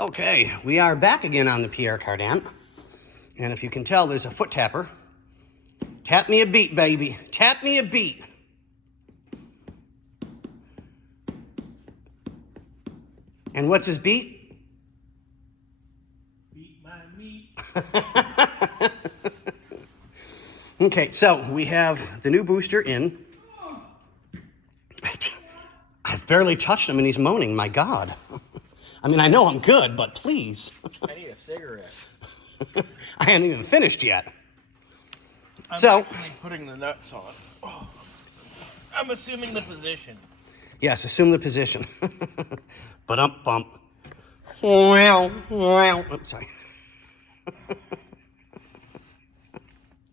Okay, we are back again on the Pierre Cardin. And if you can tell, there's a foot tapper. Tap me a beat, baby. Tap me a beat. And what's his beat? Beat my meat. Okay, so we have the new booster in. I've barely touched him and he's moaning, my God. I mean, I know I'm good, but please. I need a cigarette. I haven't even finished yet. I'm So, actually putting the nuts on. Oh. I'm assuming the position. yes, assume the position. Bump. Oh, sorry.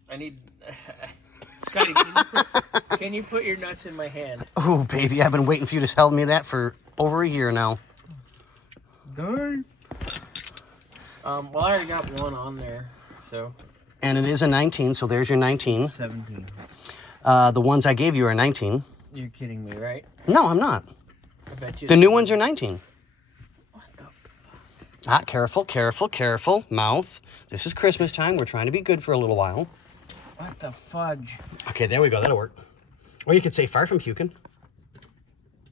I need... Scotty, can you put your nuts in my hand? Oh, baby, I've been waiting for you to tell me that for over a year now. Darn. Well, I already got one on there, so... And it is a 19, so there's your 19. 17. The ones I gave you are 19. You're kidding me, right? No, I'm not. I bet you... The new ones are 19. What the fuck? Ah, careful. Mouth. This is Christmas time. We're trying to be good for a little while. What the fudge? Okay, there we go. That'll work. Or you could say far from puking.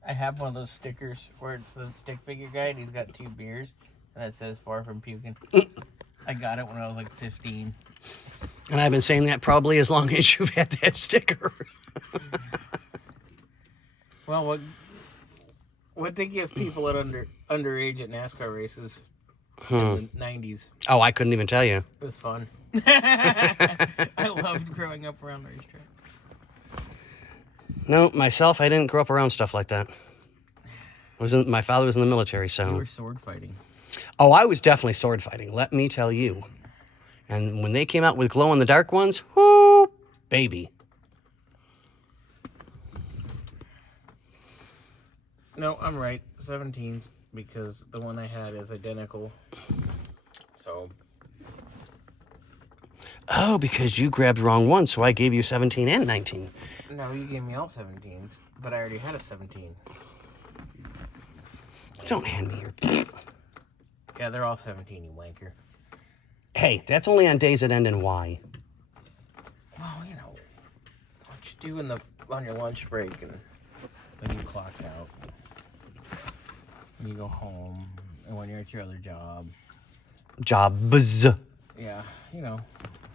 I have one of those stickers where it's the stick figure guy and he's got 2 beers and it says far from puking. I got it when I was like 15. And I've been saying that probably as long as you've had that sticker. Well, what they give people at underage at NASCAR races in the 90s. Oh, I couldn't even tell you. It was fun. I loved growing up around the racetrack. No, myself, I didn't grow up around stuff like that. My father was in the military, so... You were sword fighting. Oh, I was definitely sword fighting, let me tell you. And when they came out with glow-in-the-dark ones, whoo, baby. No, I'm right. 17s, because the one I had is identical. So... Oh, because you grabbed the wrong one, so I gave you 17 and 19. No, you gave me all 17s, but I already had a 17. Don't hand me your... Yeah, they're all 17, you wanker. Hey, that's only on days that end in Y. Well, you know, what you do on your lunch break and when you clock out. When you go home, and when you're at your other job. Jobs. Yeah, you know.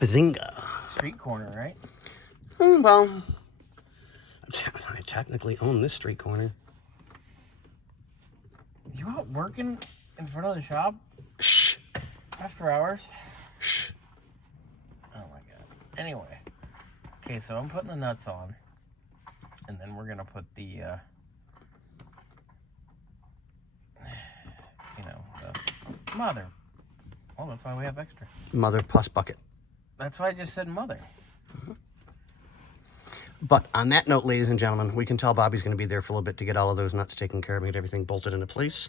Bazinga. Street corner, right? Well, I technically own this street corner. You out working in front of the shop? Shh. After hours? Shh. Oh my god. Anyway. Okay, so I'm putting the nuts on. And then we're gonna put the, the mother. Oh, that's why we have extra. Mother plus bucket. That's why I just said mother. But on that note, ladies and gentlemen, we can tell Bobby's going to be there for a little bit to get all of those nuts taken care of and get everything bolted into place.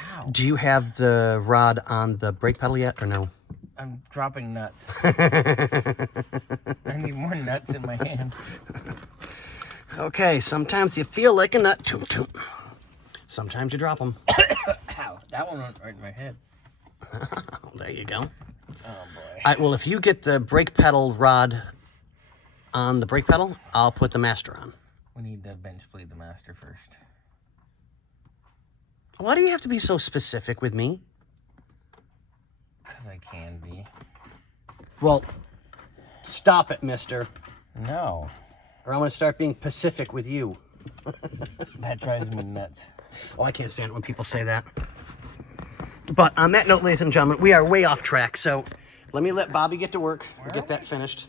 Ow. Do you have the rod on the brake pedal yet, or no? I'm dropping nuts. I need more nuts in my hand. Okay, sometimes you feel like a nut. Toot, toot. Sometimes you drop them. Ow, that one went right in my head. There you go. Oh, boy. All right, well, if you get the brake pedal rod on the brake pedal, I'll put the master on. We need to bench bleed the master first. Why do you have to be so specific with me? Because I can be. Well, stop it, mister. No. Or I'm going to start being Pacific with you. That drives me nuts. Oh, I can't stand it when people say that. But on that note, ladies and gentlemen, we are way off track, so let me let Bobby get to work and get that finished.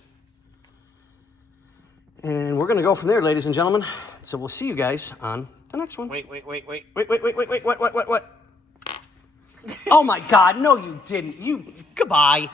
And we're going to go from there, ladies and gentlemen. So we'll see you guys on the next one. Wait. Wait, what? Oh, my God, no, you didn't. Goodbye.